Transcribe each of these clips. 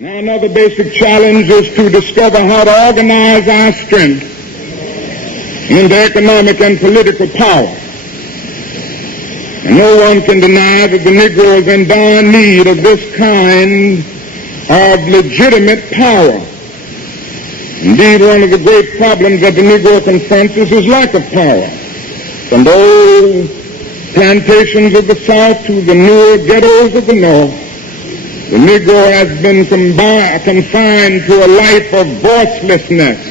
Now, another basic challenge is to discover how to organize our strength into economic and political power. And no one can deny that the Negro is in dire need of this kind of legitimate power. Indeed, one of the great problems that the Negro confronts is his lack of power. From the old plantations of the South to the newer ghettos of the North, the Negro has been confined to a life of voicelessness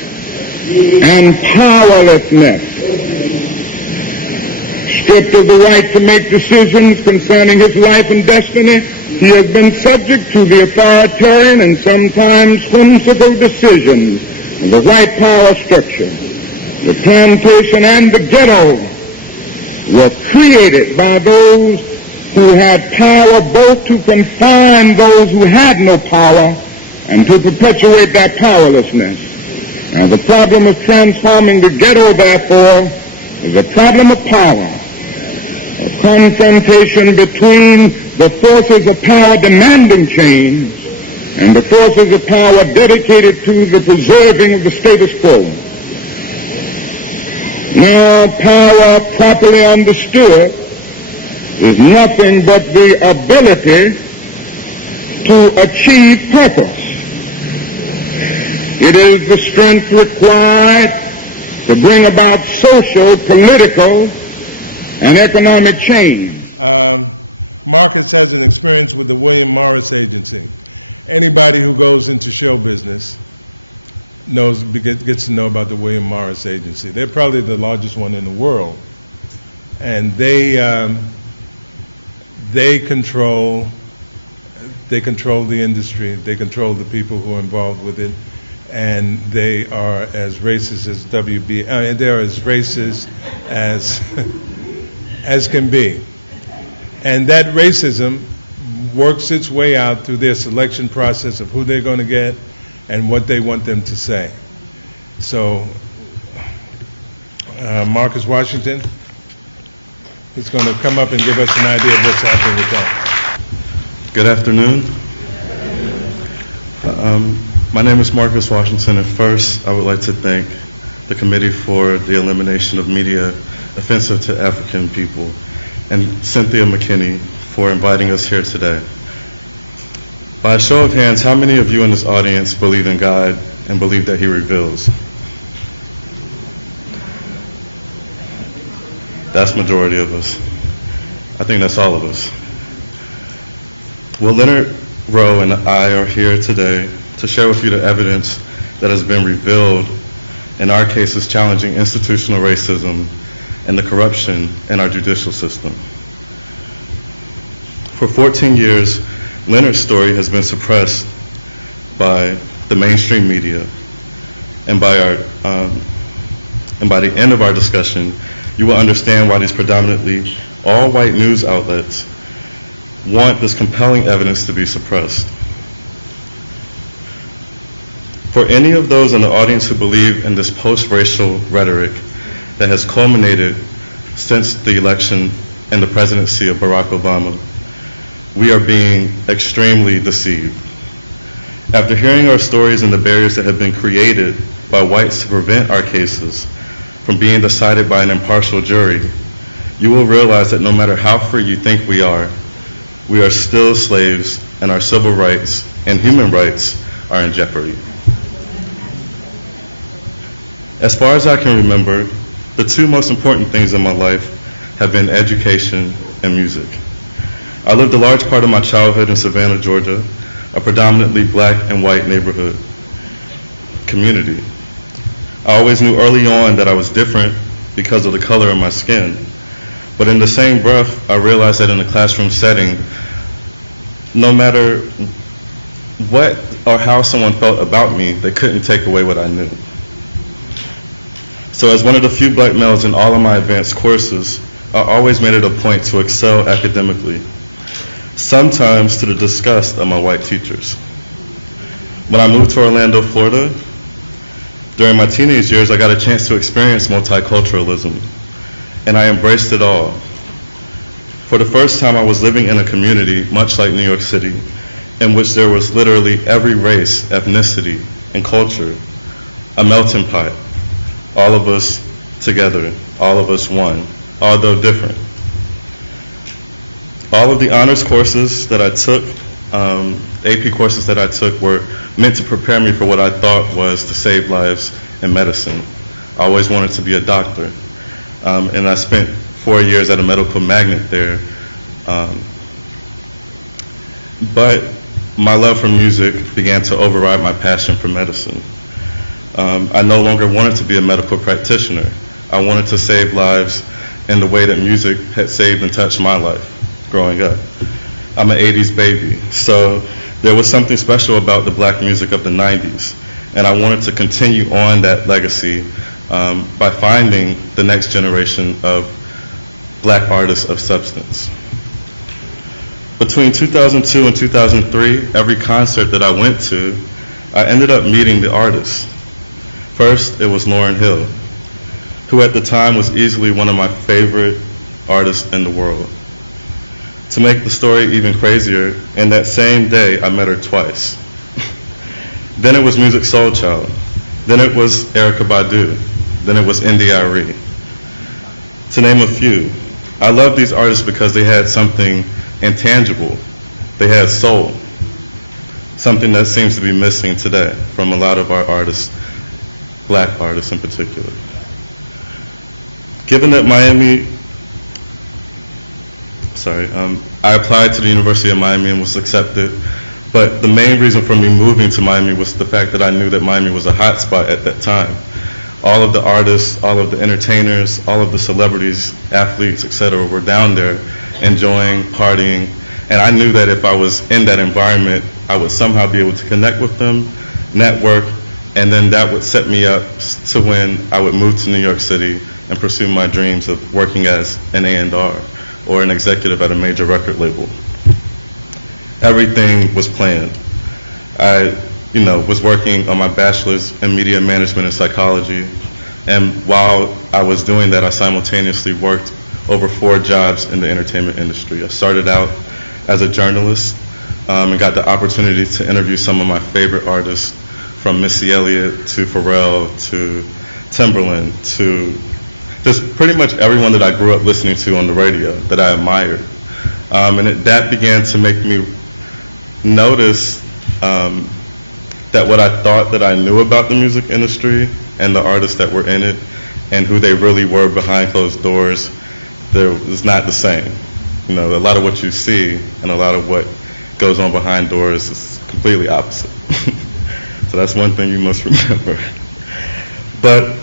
and powerlessness. Stripped of the right to make decisions concerning his life and destiny, he has been subject to the authoritarian and sometimes whimsical decisions of the white power structure. The plantation and the ghetto were created by those who had power both to confine those who had no power and to perpetuate their powerlessness. Now, the problem of transforming the ghetto, therefore, is a problem of power, a confrontation between the forces of power demanding change and the forces of power dedicated to the preserving of the status quo. Now, power properly understood is nothing but the ability to achieve purpose. It is the strength required to bring about social, political, and economic change. Marcus has an experience with the William Morris Agency. Anybody who goes into show business gets to know about the William Morris Agency. They're probably the largest one in the world, and they control the industry. They control the people who are involved with it, and they are as racist as they're as racist as can be. And that racism works its way out through their selection process of who they're going to get and what they want them to say. So Marcus Washington is going to come up and give us an idea of what's happening with that. Good afternoon. My name is Marcus Washington, and first I would like to thank the Committee for the Elimination of Media Offensive to African People and Cynthia McKinney for inviting us here today. By a show of hands, how many of you in this audience believe in God and believe that He reveals? That's majority of us. I think that's all of us. Well, Leonard, Rowe, and I are here today to share with you the evidence that has been revealed in our cases challenging institutional racism and the corruption in our judicial system. For 14 years, Leonard's story has been suppressed by the mainstream media, and by the end of our discussion, you will understand why these predominantly all-white news outlets want this compelling evidence to be suppressed. For any of those in the audience who believe in this post-racial rhetoric that has culminated since the election and the presidency of Barack Obama, we are being extremely deceived. After hearing our stories and the barriers that have been created by whites to prevent our cases from being decided by an impartial jury, you will realize that no matter how free you think we are still slaves, and our civil rights and human rights are in jeopardy. As far as I can remember, the two most important things in my life have been education and music. I lived a large part of my childhood in Savannah, Georgia, a predominantly black and white neighborhood community. I always knew early on that I was different because of the color of my skin. But in the same breath, I realized that in a classroom setting, no matter what or how someone felt about me, they couldn't take away what I knew. So as one of the few black males in all of my advanced courses, I always made it a point to excel academically, sometimes to the disgust of my white teachers. When I moved to Orlando, Florida, during my teenage years, I got a chance to experience multiculturalism, and I embraced it all. For the first time, I was living in a community much like New York City, in which there was literally every race, ethnicity, and culture, a melting pot, all of us together, all of us one, although different. All of the honors courses that I took, AP courses that I took, were meant to prepare me for what I thought was to save lives in medicine. I always wanted to be a doctor, and I spent 4 years at a medical magnet there. But my love for music began to override my passion for medicine. I no longer wanted to be a medical practitioner. I wanted to save lives in the way that music had saved and touched my life growing up. I'm an 80s baby, so there was something special about the black music of the 90s, and I wanted to continue on that legacy by finding the next generation of black artists of substance. Between 2002 and 2003, every concert that I went to, I ended up meeting the artists. First, it was Lauryn Hill, who at the time was easily one of my favorite artists in the world. To make the story even crazier, in that same day, I met her twice. Then it was Musiq Soulchild. Then it was Erykah Badu. Then it was India.Arie. To name a few, I love these artists because they had something intangible. They had soul, something that seems to be missing today from a lot of our artists, black artists in particular. Given that I applied to the University of Miami and was accepted, but the main reason for me moving to Miami was the fact that I knew that Miami was a hot spot at that time. All of the artists, all of the entertainers, all of the celebrities, athletes, etc. were down there enjoying, partying, and I knew that if I was in that environment, I would somehow be able to connect with them, network, and then that would set me up to when I would move to New York City and pursue my dreams of working as an A&R or an executive at a major record label. Everything was planned. I was working on my bachelor's in media management and psychology, and while I was doing that, I simultaneously worked over 4 jobs in the entertainment industry. I started out as a journalist and got the opportunity to interview some of my favorite artists, from Missy Elliott to Pharrell to Timberland to just pretty much everyone that I grew up listening to on the radio that I admired. That began to make me notice that what I thought that I knew about the music industry and the artists that were in it and who they really were behind closed doors, there was not the same. A lot of what you see and a lot of what goes on behind doors is completely opposite. So that's one thing you must remember. But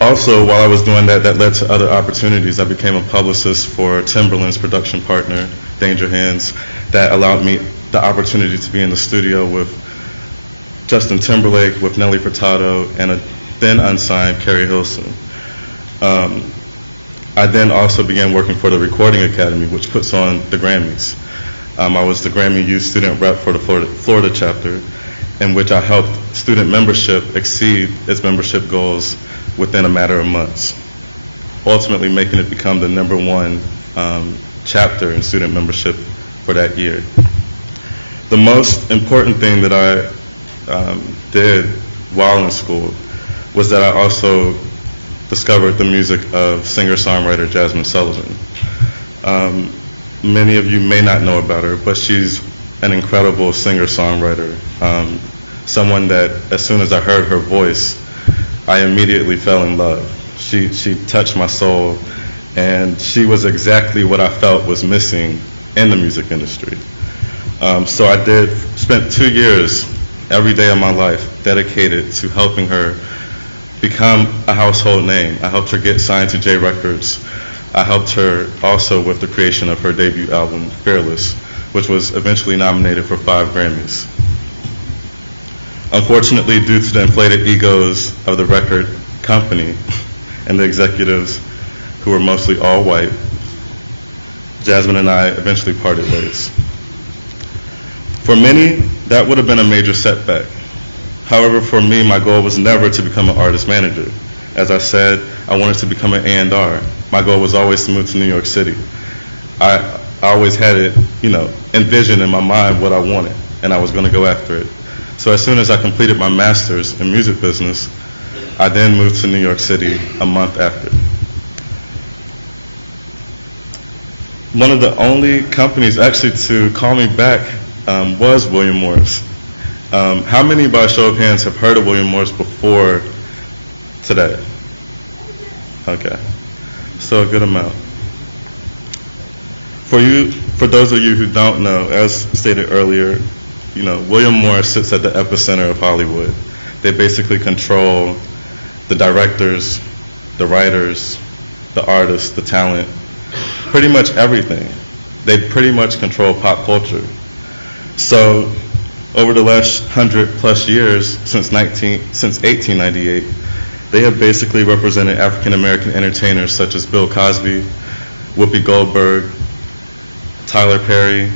also, while I was doing that, that led to other opportunities. I became a publicist for Timberland's production partner, Danger Hands, that allowed me the opportunity to be in the studio with Justin Timberlake, with Nelly Furtado, and a then unsigned Carrie Hilson. I then also began working for the Recording Academy, which puts on the Grammys. I was the Grammy Youth Student Rep for the Florida chapter, in which I helped student membership exceed its membership goals within a matter of months, ultimately making it become the #1 chapter in student membership for that year. The most important thing that I did while in school was that I also discovered the music of singer-songwriter Jasmine Sullivan. Many of you may not know about her, but she's an incredible singer-songwriter, someone that as soon as I heard her voice, I immediately fell in love. She touched my soul, and she was exactly what I felt was missing in the music industry. So I spent 2 years, every day of my life, dedicated to helping her become a household name. I helped her get signed to J Records. I helped her also with the creation of her debut album, Fearless, which was eventually nominated for 5 Grammys. Unfortunately, due to the inflated egos of the record company and the executives, who were mostly all white, Jasmine and I eventually parted ways. For many, that would have been a major setback. However, for me, my goal was never to become an artist manager. As I said, I wanted to become an A&R. My goal was always to move to New York City. I I always had it, envisioned in my mind what I wanted, and I was going to go after it. So as soon as I completed my master's in music business, I then moved to New York City a month after. One of the only companies actually to call me back was William Morris. How many, by a show of hands, have heard of William Morris before today? Okay, so a good amount. For those of you who don't know, as stated earlier, William Morris sits at the epicenter of Hollywood. They basically control the directors, the writers, the artists, the talent, pretty much everything. They pretty much control pop culture. So over the last 100+ years, since 1898, they have basically represented African American entertainers such as Bill Cosby, Whoopi Goldberg, Tyler Perry,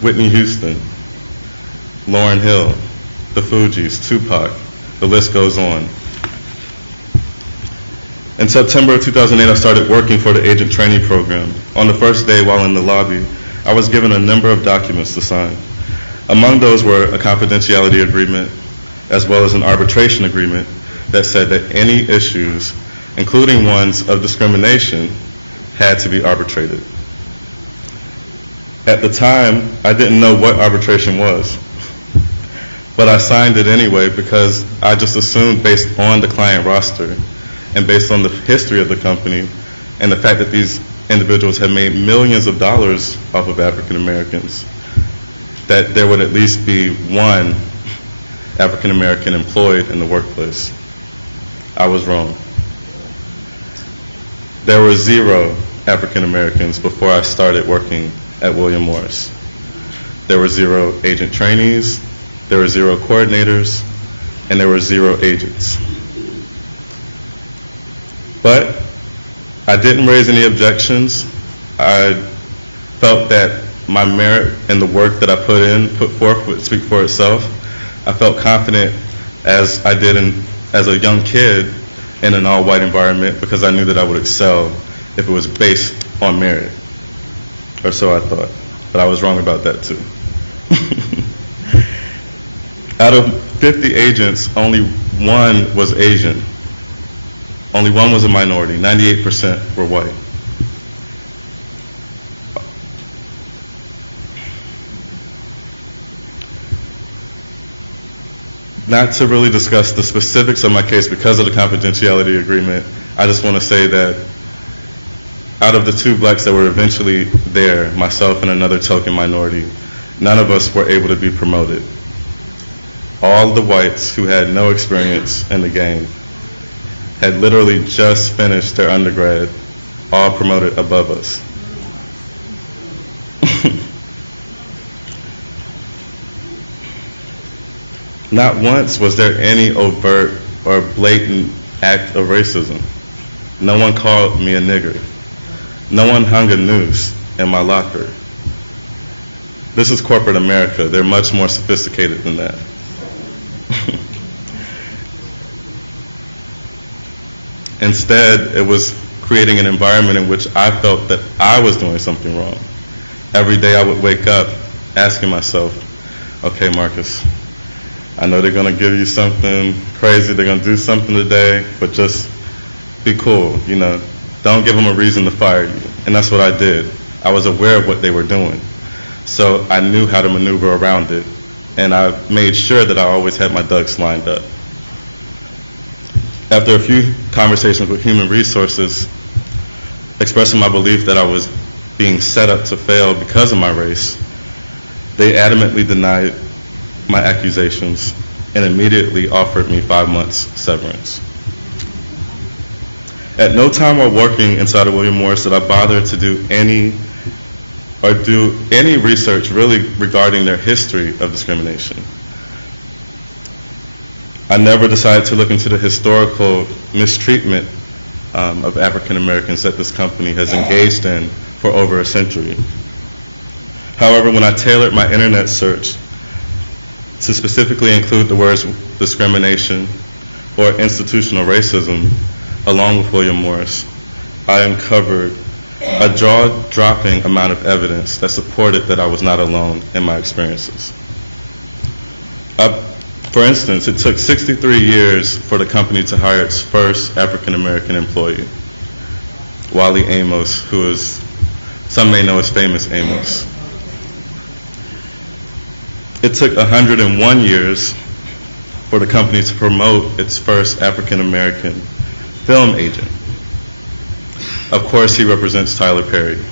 Whitney Houston, Lauryn Hill, the Fugees, Tupac, the list goes on. In September of 2008, I started working for the agent training program. On the first day while in the lobby, I was given a number of documents to sign. Among those were a confidentiality agreement, as well as an arbitration agreement that said that any issues, including ones of discrimination, had to be arbitrated. At the time, I didn't know what arbitration was, but I signed it anyway because I just assumed, based on the client roster and based on the history of the company and the fact that these individuals have made millions of dollars off of African Americans, that there would at least be one African American employed in the workplace. I was wrong. There were 0 African Americans before I started working at William Morris. There were 0 agent trainees, there were 0 coordinators, and there were 0 agents. But I didn't raise any objections. I felt that my merit and the work that I put forth would speak for itself. I felt confident, as I did as a young kid in an all-white environment, because I knew that I would excel if it was based on merit. Or so I thought. But I was wrong about that too. Out of 50 agents, only 1 was Asian. Only 1 was a minority. 98% were white. Not to really discuss the specifics of my case because of the confidentiality agreement, I just want to say that out of the 2 blacks that were eventually there, myself and another token minority, none of us were able to be promoted. All the whites who had no experience in the game had literally just finished their undergrad, all promoted above us. Not once was there any overt or blatant act of racism. No one called me a nigger. No one hung a noose in my locker. This is corporate America. They're much more sophisticated than that. Instead, it was creating an environment in which I felt that I was doing something wrong. Every day I would wake up asking myself, okay, Marcus, I know they're going to give you something crazy, they're going to do something today, but just be cool, Don't give them a reason to fire you. And that's what I did. I was aware of what they were doing. So I knew how to maneuver around it. And I made sure that I always had my ducks lined up. After a few conversations with human resources, expressing my belief that I was being set up to fail because of my race, they adamantly denied my accusations and immediately offered me 5 months severance. At no time while working inside of William Morris did I bother to do any research really regarding their history of discrimination. I never decided to look into the historical mistreatment of African Americans that this company has engaged in for over a century. However, when I tailored my internet search to specifically include the words discrimination or institutional racism along with William Morris, I uncovered a jaw-dropping amount of evidence that supported that I was not alone in my experiences. For instance, it took 63 years for the company to hire its first African-American employee, Wally Amos, who is, some may know as Famous Amos. It took 101 years for the company to promote its first African-American film agent. Of course, he represents Tyler Perry.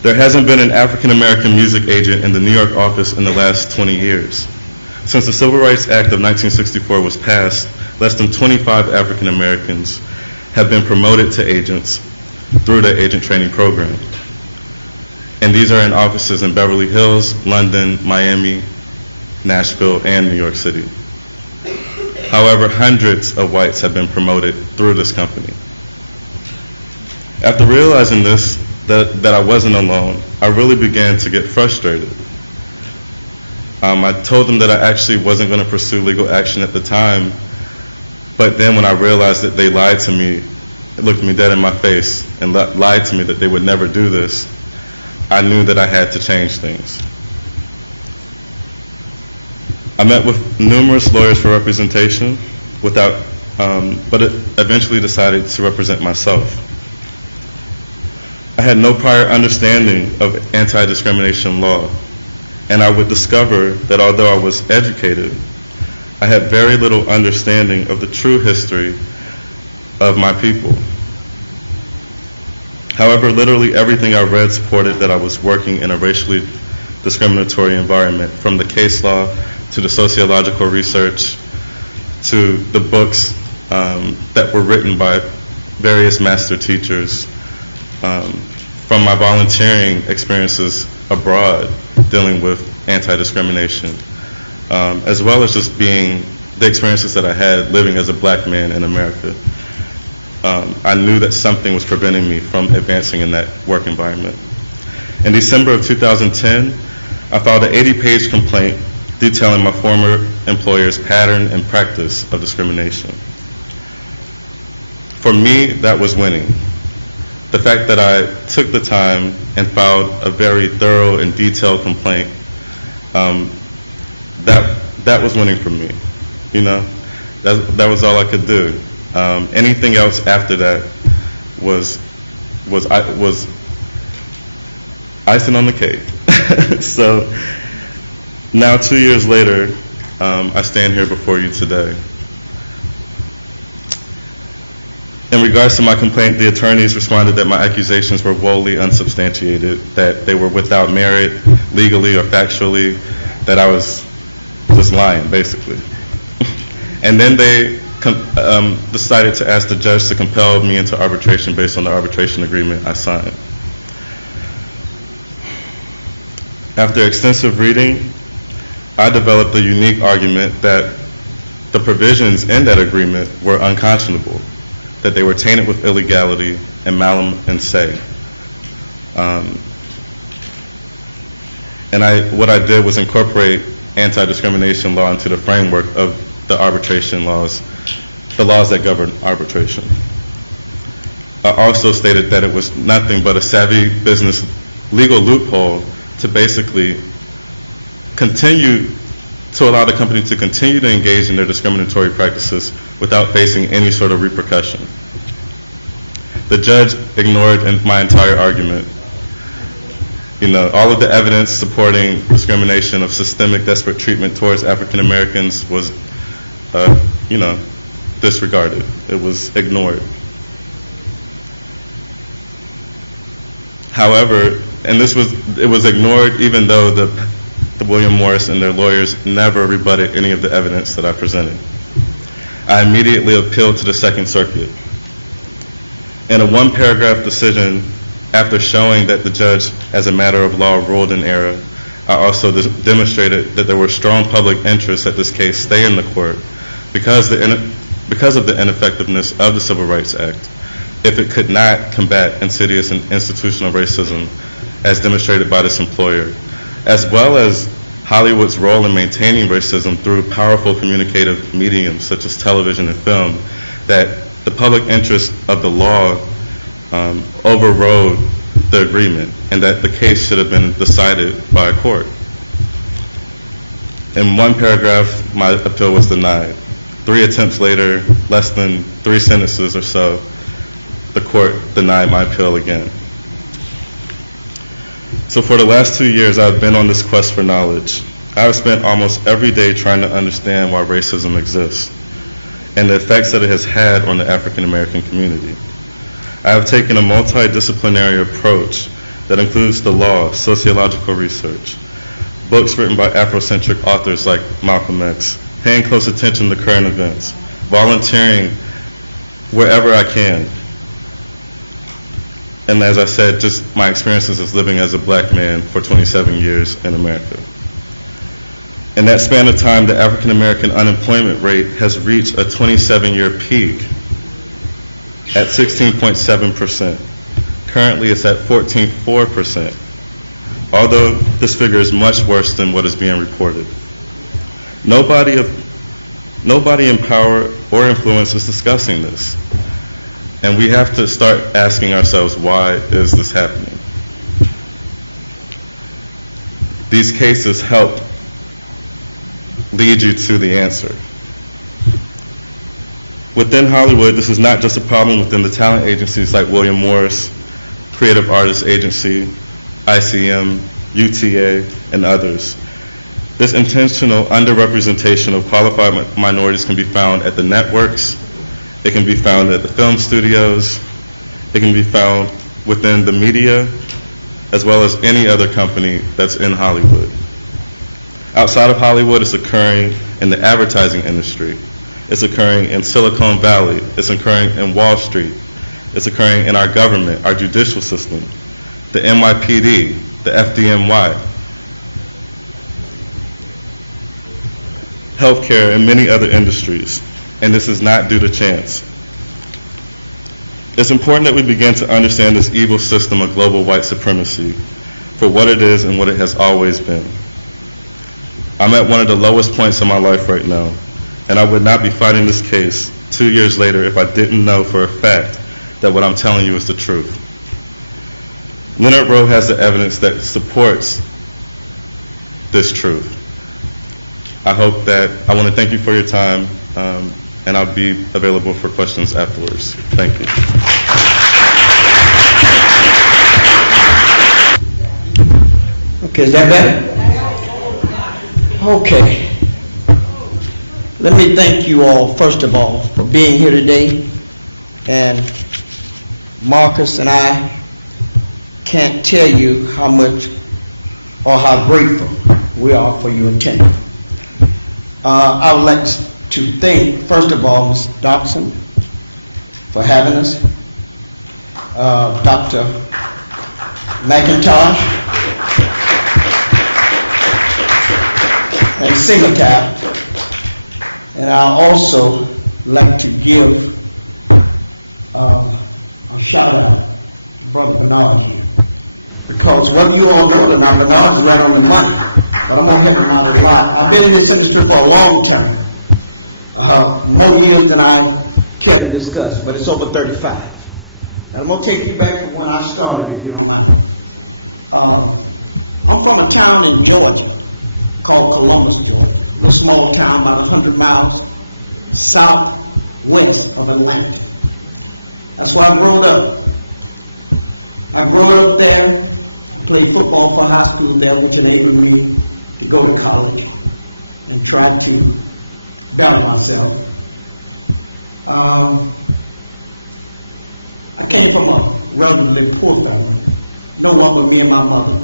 There hasn't been an African-American music agent in the New York office in the last 20 years. Since the Civil Rights Act of 1964 was passed, less than 25 African-Americans have been promoted to agents through the agent training program. And these are in offices in Beverly Hills, London, Miami, Nashville, and New York City. However, hundreds of whites have been promoted through this company. After realizing this, that I wasn't alone, I really began to get frustrated. I told them that I actually wasn't going to pursue legal action at the time, but then when I realized that they lied to me, it looked me dead in my face and lied to me that they would never do this, I knew that I had to change things. I met with numerous lawyers for representation, but eventually decided to represent myself. I had no prior understanding of anti-discrimination law, and I would discover that although I was educated, I had very little understanding of the true history of my people. However, literally everything I read supported that I was working in a racially discriminatory environment, from the case law to the sociological research to the books that were written by various master teachers, from my volunteering experiences abroad dealing with anti-discrimination, as well as just being the experiences that I had living as a black man in America. I knew that something was preventing me from advancing in that work environment. In December of 2010, I filed an 80-page complaint detailing my former employer's pattern and practice of discrimination. For me, that was winning. The fact that I took the time and filed a very thorough and detailed complaint, that was winning for me. You know, that was all I could do. Anything else after that was icing on the cake. So now 2 years later, I stand here before you today. In regards to my complaint, the attorneys responded that my accusations were wholly unsubstantiated, that they were without merit, legally or factually, that I was just lying, basically. And then they decided to ask the judge to compel me into arbitration based on the arbitration agreement I signed. After extensive reading, I developed a unique argument that the provisions in that agreement were unconscionable, that they were tainted with illegality and malum in se. And what I did was incorporate anti-discrimination law into the framework of the arbitration laws, the laws that govern arbitration. I also stated that it was nothing but a savvy business legal loophole to basically continue to allow the company to continue to engage in their discriminatory practices without facing any sort of repercussion. The judge ignored my entire argument. You know, all of the evidence supporting discrimination of systemic desperate treatment towards African Americans was, disregarded. It was ignored. However, and it was ignored even though the William Morris and their lawyers never rebutted any of the evidence that I presented. I immediately appealed to the Second Circuit. In a one-paragraph decision, after showing that the judge, as a matter of law, ruled in error, I also demonstrated that there were strong public interests that this case stay in the court because of the ineffectiveness of the Civil Rights Act, if it could not combat insidious and institutional racism as demonstrated by this employer, as well as Hollywood's role in maintaining racism through powerful communicative mediums such as television and film, that the public interest of the law overrode the agreement and that the case should have been decided by a court. In one paragraph, my appeal was denied. 3 attempts later, less than 3 sentences or so, the court denied my appeal again. So for the last 2 years, I've been on this quest for knowledge. I've spent almost every day trying to understand why racism exists and the effects that it has had on the African American community. I have taken a multidisciplinary approach that includes the law, sociological research, books written by Afrocentric authors like Malcolm X, paying close attention to current events, volunteering wherever I can, and as I said, just my experiences as living as a black man for 27 years in America. In that span of time, the African American unemployment rate has reached a 27-year peak at 16.7%. Currently, it's at 14.4%, although this figure is much worse than what is being reported. Nobody in power or influence is discussing this. And we have to start asking ourselves, why is this happening? These cases help lead you to the answer. Within Hollywood, this is not just a problem within the talent agencies like William Morris, Creative Artists Agency, ICM, UTA, and others. This intentional underrepresentation of qualified minorities can be found at the networks, it can be found at the film studios, it can be found within the media, as well as any other company that's in Hollywood. Outside of Hollywood, it's occurring in the advertising industry. It's occurring in Silicon Valley. It's occurring in Wall Street. It's occurring in our government, our judicial system, the NYPD, the FDNY, healthcare, and many other industries. And this is not due to chance. It's important that we begin to understand this evil system of global white supremacy for what it is and what it has always been. I'm at one of the lowest points in my life right now, and I would not be fighting this case 2 years later if I didn't know for a fact that what I'm telling you is the truth. Leonard Rowe has the evidence that supports this truth. I want to thank you for your time, and I'll be available for questions afterwards. Thank you. Okay, is that better? Okay. Let me thank you all, first of all, for being here today. And Marcus and I can't tell you how much or how grateful we are for your attendance. I would like to thank, first of all, Ms. Dobson for having us, Dr. McIntosh, and CEMOTAP. And I also like to give a shout out to Brother Bernard here, because whether you all know it or not, Bernard is right on the money, but I'm going to help him out a lot. I've been in this industry for a long time, more years than I care to discuss, but it's over 35. And I'm going to take you back to when I started, if you don't mind. I'm from a town in Georgia called Columbus, Georgia. A little small town about 100 miles southwest of Atlanta. That's where I grew up. I grew up there. I played football for high school there, which enabled me to go to college and try to better myself. I came from a relatively poor family. No one but me and my mother.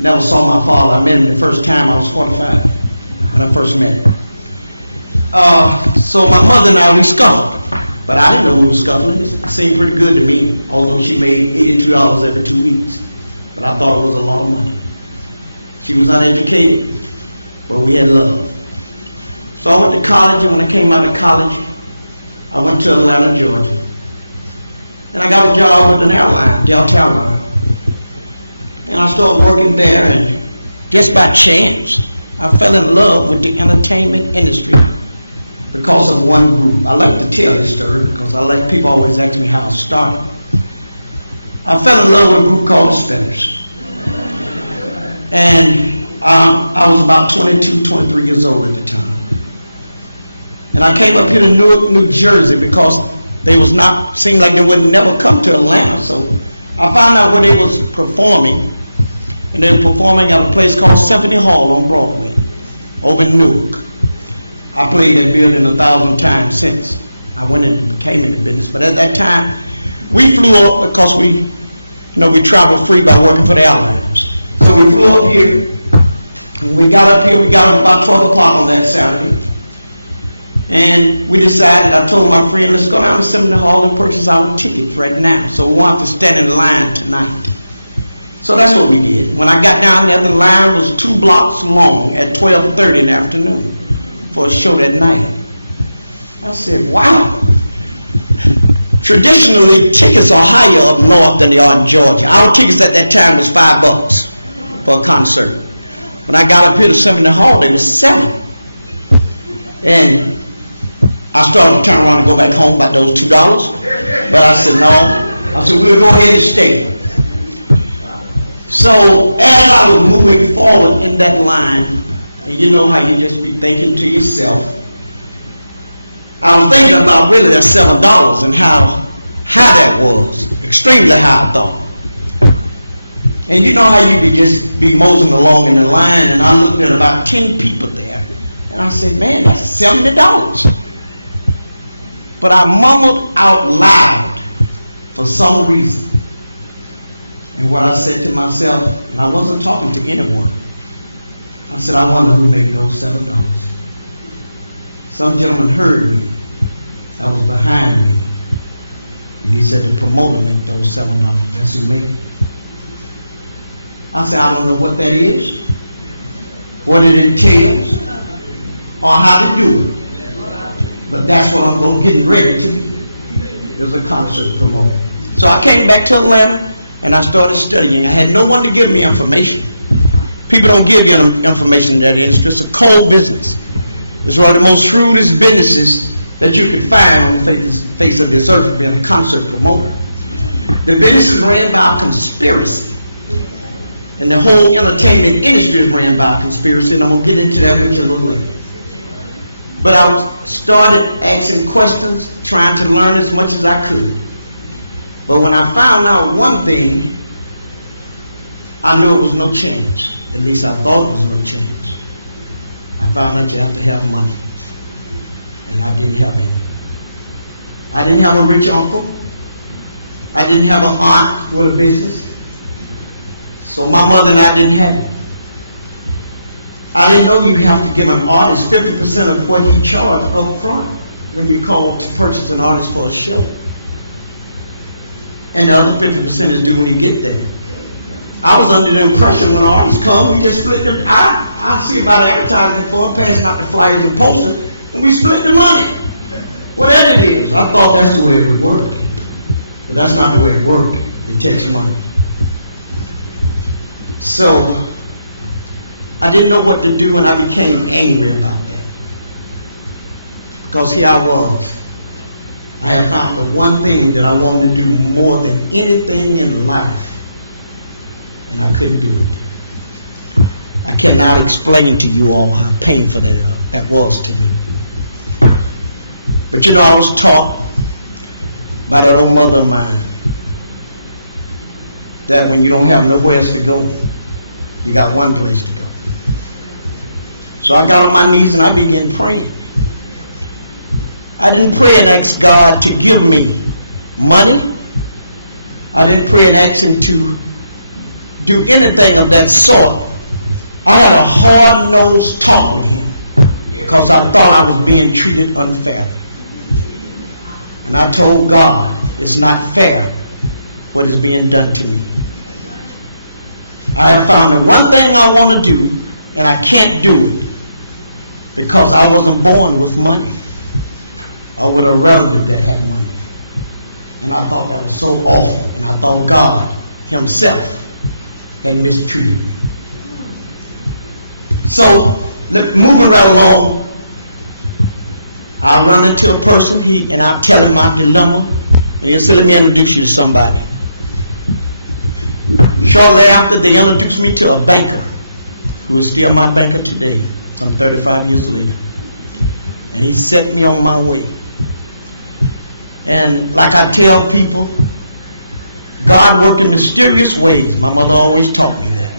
Never saw my father. I met him the first time I was 45 when I first met him. So my mother and I, we scuffled. But I didn't know we were scuffling. It seemed pretty good to me, although she made $82 every 2 weeks. But I thought it was a lot of money. She was uneducated, but we had love. So I went to college, and when I came out of college, I went to Atlanta, Georgia. And I got a job with an airline, Delta Airline. And I started working there, and just by chance, I fell in love with the entertainment industry because of one group. I like to tell this story because people always ask me how it started. I fell in love with a group called the Spinners. And I was about 22, 23 years old at the time. And I came up here to Newark, New Jersey, because they was not, seemed like they would never come to Atlanta. So I found out where they was performing. And they were performing at a place called Symphony Hall on Broadway, over in Newark. I played that building 1,000 times since I went and became in the business. But at that time, we flew up because we travel free by working for the airlines. So we flew up here, and we got up about 12 o'clock on that Saturday. And we decided, I told my friend, let's go down to Symphony Hall and purchase our tickets right now. So we won't have to stand in line tonight. So that's what we did. When I got down there, the line was 2 blocks long at 12:30 in the afternoon for a show that night. I said, wow. Traditionally, tickets are higher up north than they are in Georgia. Our tickets at that time was $5 for a concert. When I got up here to Symphony Hall, they was $7. And I started to turn around and go back home about those $2. But I said, no. I said, we'll go ahead and stay. So as I was moving forward in that line, and you know how you just be thinking to yourself, I was thinking about really that $7 and how high that was. Extremely high, I thought. And you know how you could just be moseying along in the line, and I looked at about 10 people there, and I said, man, that's $70. But I mumbled out loud for some reason. And what I said to myself, and I wasn't talking to anyone, I said, I wonder who made those $7. Some gentleman heard me that was behind me. And he said, the promoter made those $7. That's who made it. I said, I don't know what that is, what it entails, or how to do it. But that's what I'm getting ready to be. It was a concert promoter. So I came back to Atlanta and I started studying. I had no one to give me information. People don't give you information in that industry. It's a cold business. It's one of the most shrewdest businesses that you could find on the face of this earth, being a concert promoter. The business is ran by a conspiracy. And the whole entertainment industry is ran by a conspiracy, and I'm going to get into that with you a little later. But I started asking questions, trying to learn as much as I could. But when I found out one thing, I knew it was no change. At least I thought it was no change. I found out you have to have money. And I didn't have any. I didn't have a rich uncle. I didn't have an aunt with a business. So my mother and I didn't have it. I didn't know you have to give an artist 50% of what he charged up front when you call to purchase an artist for a show. And the other 50% is due when you get there. I was under the impression when artists come, we just split them. I see about advertising for them, passing out the flyers and posters, and we split the money. Whatever it is, I thought that's the way it would work. But that's not the way it works. It takes money. So I didn't know what to do, and I became angry about that. Because here I was. I have found the one thing that I wanted to do more than anything in life, and I couldn't do it. I cannot explain to you all how painful that was to me. But you know, I was taught by that old mother of mine that when you don't have nowhere else to go, you got one place to go. So I got on my knees and I began praying. I didn't pray and ask God to give me money. I didn't pray and ask Him to do anything of that sort. I had a hard-nosed talk with Him because I thought I was being treated unfairly. And I told God, it's not fair what is being done to me. I have found the one thing I want to do, and I can't do it because I wasn't born with money or with a relative that had money. And I thought that was so awful. And I thought God Himself had mistreated me. So, moving right along, I'll run into a person, and I'll tell him my dilemma, and he'll say, let me introduce you to somebody. Shortly after, they introduced me to a banker who is still my banker today, some 35 years later. And he set me on my way. And like I tell people, God worked in mysterious ways. My mother always taught me that.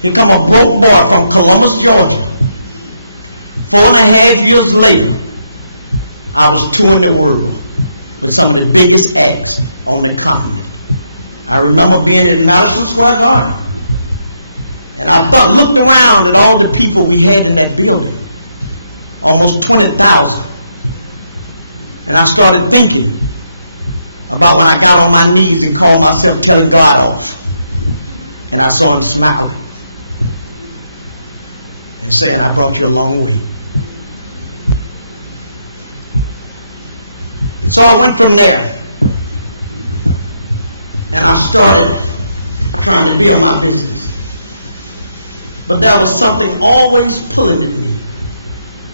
Here come a broke boy from Columbus, Georgia. 4.5 years later, I was touring the world with some of the biggest acts on the continent. I remember being at Madison Square Garden. And I looked around at all the people we had in that building. Almost 20,000. And I started thinking about when I got on my knees and called myself telling God off. And I saw him smiling and saying, I brought you a long way. So I went from there. And I started trying to build my business. But there was something always pulling at me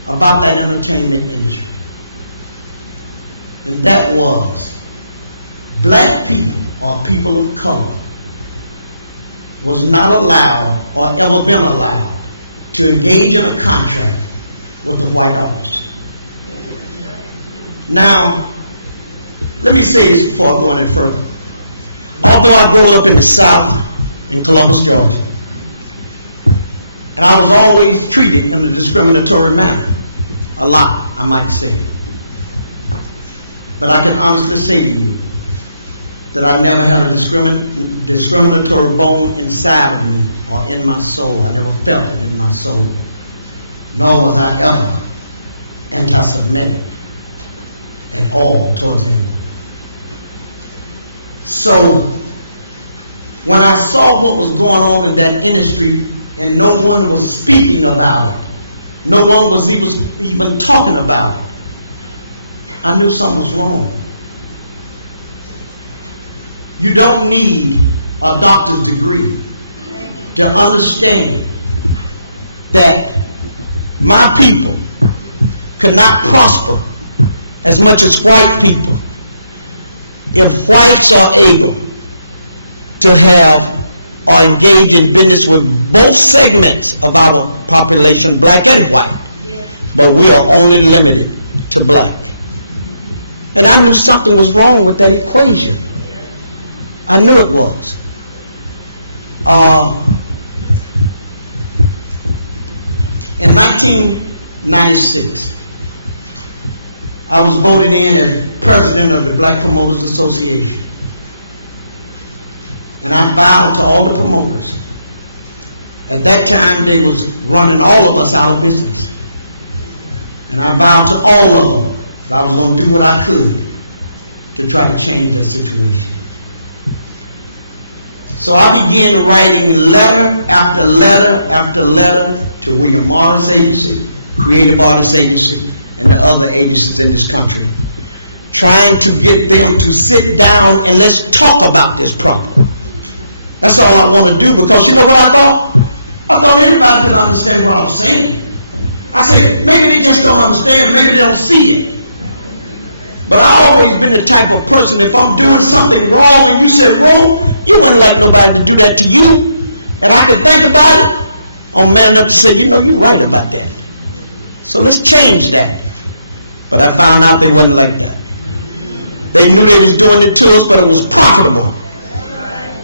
about that entertainment industry. And that was black people or people of color was not allowed or ever been allowed to engage in a contract with a white artist. Now, let me say this before I go any further. Although I grew up in the South, in Columbus, Georgia, and I was always treated in a discriminatory manner. A lot, I might say. But I can honestly say to you that I never had a discriminatory bone inside of me or in my soul. I never felt it in my soul. Nor was I ever anti-Semitic at all towards anyone. So, when I saw what was going on in that industry and no one was speaking about it, no one was even talking about it, I knew something was wrong. You don't need a doctor's degree to understand that my people could not prosper as much as white people if whites are able to have or engage in business with both segments of our population, black and white. But we are only limited to black. And I knew something was wrong with that equation. I knew it was. In 1996, I was voted in as president of the Black Promoters Association. And I vowed to all the promoters. At that time, they was running all of us out of business. And I vowed to all of them that I was going to do what I could to try to change that situation. So I began writing letter after letter after letter to William Morris Agency, Creative Artists Agency, and the other agencies in this country, trying to get them to sit down and let's talk about this problem. That's all I want to do, because you know what I thought? I thought anybody could understand what I'm saying. I said, maybe they just don't understand, maybe they don't see it. But I've always been the type of person, if I'm doing something wrong and you say, wrong, you wouldn't like nobody to do that to you. And I can think about it, I'm man enough to say, you know, you're right about that. So let's change that. But I found out they wasn't like that. They knew they was doing it to us, but it was profitable.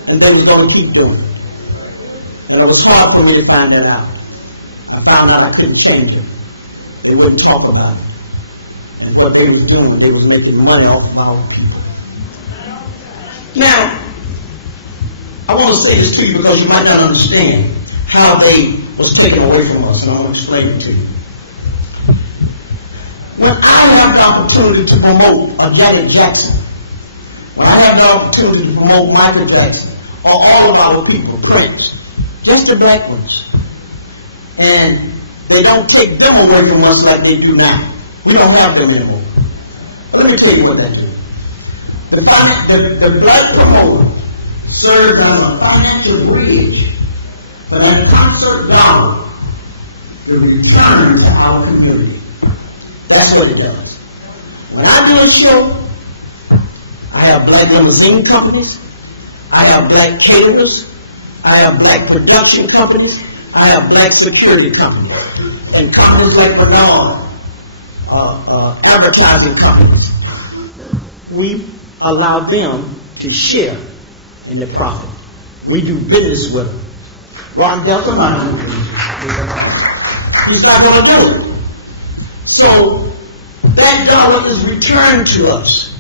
And they was going to keep doing it. And it was hard for me to find that out. I found out I couldn't change them. They wouldn't talk about it. And what they was doing, they was making money off of our people. Now, I want to say this to you because you might not understand how they was taken away from us, and I'm going to explain it to you. When I have the opportunity to promote a Janet Jackson, when I have the opportunity to promote Michael Jackson, or all of our people, Prince, just the black ones, and they don't take them away from us like they do now. We don't have them anymore. But let me tell you what they do. The black promoter serves as a financial bridge for that concert dollar to return to our community. That's what it does. When I do a show, I have black limousine companies. I have black caterers. I have black production companies. I have black security companies. And companies like Bernard, advertising companies. We allow them to share in the profit. We do business with them. Ron Delta, he's not going to do it. So that dollar is returned to us.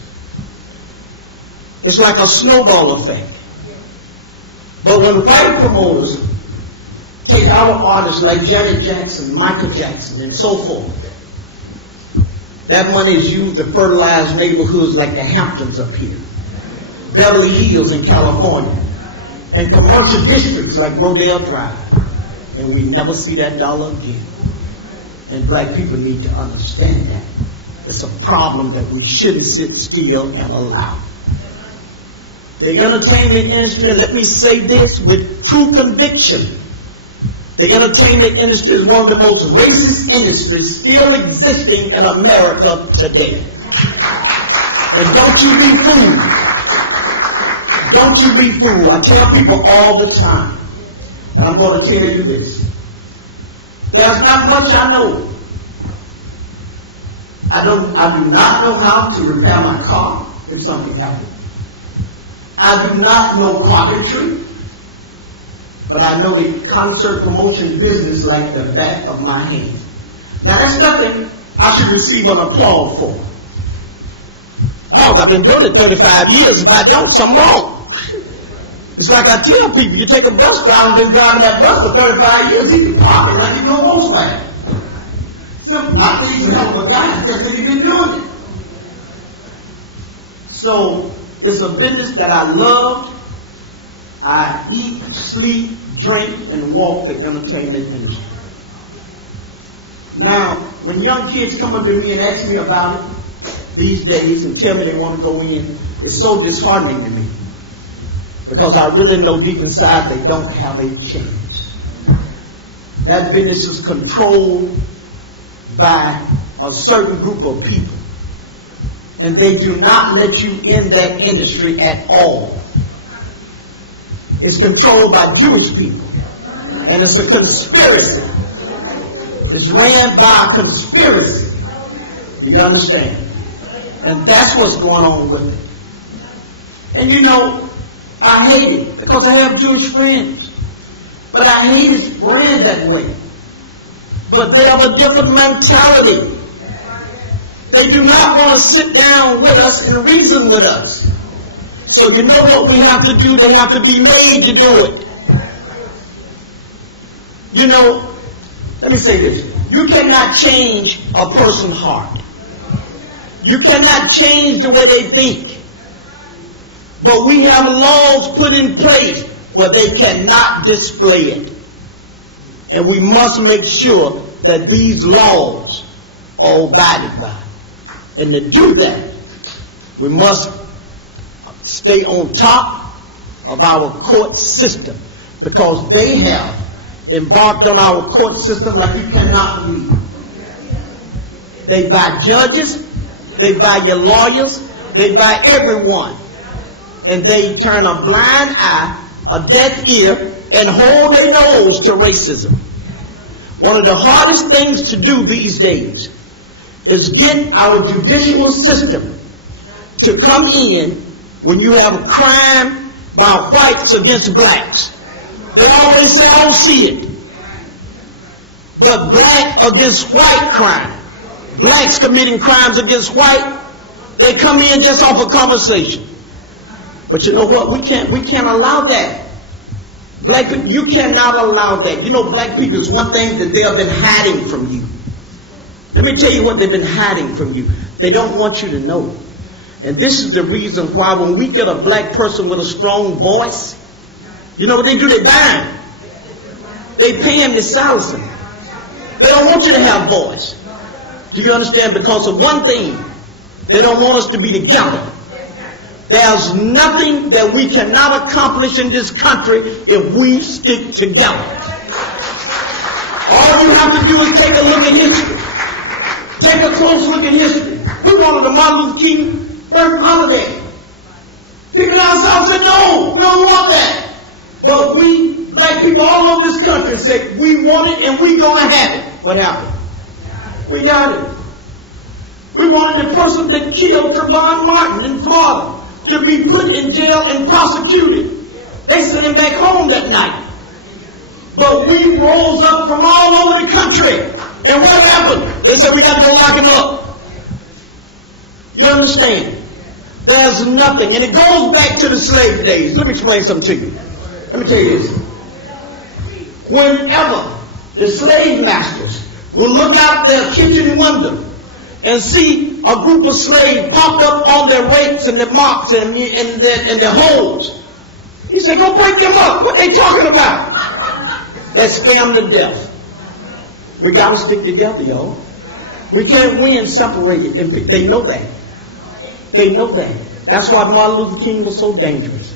It's like a snowball effect. But when white promoters take our artists like Janet Jackson, Michael Jackson, and so forth, that money is used to fertilize neighborhoods like the Hamptons up here, Beverly Hills in California, and commercial districts like Rodale Drive. And we never see that dollar again. And black people need to understand that. It's a problem that we shouldn't sit still and allow. The entertainment industry, and let me say this with true conviction, the entertainment industry is one of the most racist industries still existing in America today. And don't you be fooled. Don't you be fooled. I tell people all the time, and I'm going to tell you this. There's not much I know. I do not know how to repair my car if something happened. I do not know carpentry, but I know the concert promotion business like the back of my hand. Now that's nothing I should receive an applause for. Oh, I've been doing it 35 years. If I don't, something wrong. It's like I tell people, you take a bus driver, been driving that bus for 35 years, he can park it like he doing Volkswagen. Simple, not that he's a hell of a guy, it's just that he's been doing it. So, it's a business that I loved. I eat, sleep, drink, and walk the entertainment industry. Now, when young kids come up to me and ask me about it these days and tell me they want to go in, it's so disheartening to me. Because I really know deep inside they don't have a chance. That business is controlled by a certain group of people. And they do not let you in that industry at all. It's controlled by Jewish people. And it's a conspiracy. It's ran by a conspiracy. Do you understand? And that's what's going on with it. And you know, I hate it because I have Jewish friends. But I hate it's ran that way. But they have a different mentality. They do not want to sit down with us and reason with us. So you know what we have to do? They have to be made to do it. You know, let me say this. You cannot change a person's heart. You cannot change the way they think. But we have laws put in place where they cannot display it. And we must make sure that these laws are abided by. And to do that, we must stay on top of our court system, because they have embarked on our court system like you cannot believe. They buy judges, they buy your lawyers, they buy everyone. And they turn a blind eye, a deaf ear, and hold their nose to racism. One of the hardest things to do these days is get our judicial system to come in when you have a crime by whites against blacks. They always say, I don't see it. But black against white crime, blacks committing crimes against white, they come in just off a conversation. But you know what? We can't allow that. Black people, you cannot allow that. You know, black people is one thing that they have been hiding from you. Let me tell you what they've been hiding from you. They don't want you to know. And this is the reason why when we get a black person with a strong voice, you know what they do? They buy him. They pay him, they silence him. They don't want you to have voice. Do you understand? Because of one thing, they don't want us to be together. There's nothing that we cannot accomplish in this country if we stick together. All you have to do is take a look at history. Take a close look at history. We wanted a Martin Luther King birthday holiday. People down south said, no, we don't want people all over this country say, we want it and we gonna have it. What happened? We got it. We wanted the person that killed Trayvon Martin in Florida to be put in jail and prosecuted. They sent him back home that night. But we rose up from all over the country. And what happened? They said, we got to go lock him up. You understand? There's nothing. And it goes back to the slave days. Let me explain something to you. Let me tell you this. Whenever the slave masters will look out their kitchen window and see a group of slaves popped up on their rapes and their marks and their holes, he said, go break them up. What they talking about? That scam to death. We got to stick together, y'all. We can't win separated. And they know that. They know that. That's why Martin Luther King was so dangerous.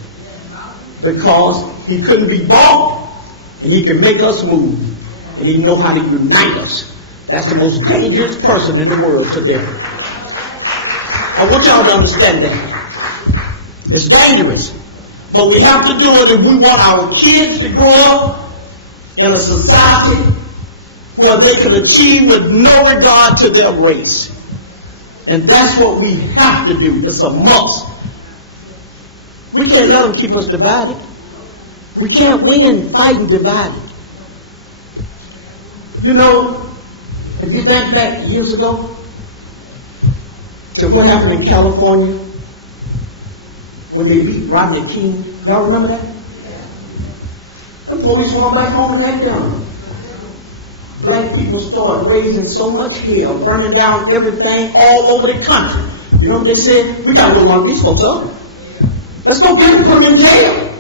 Because he couldn't be bought, and he can make us move, and he know how to unite us. That's the most dangerous person in the world today. I want y'all to understand that. It's dangerous. But we have to do it if we want our kids to grow up in a society where they can achieve with no regard to their race. And that's what we have to do. It's a must. We can't let them keep us divided. We can't win fighting divided. You know, if you think back years ago to what happened in California when they beat Rodney King, y'all remember that? The police went back home and had them. Black people started raising so much hell, burning down everything all over the country. You know what they said? We got to go lock these folks up. Let's go get them, put them in jail.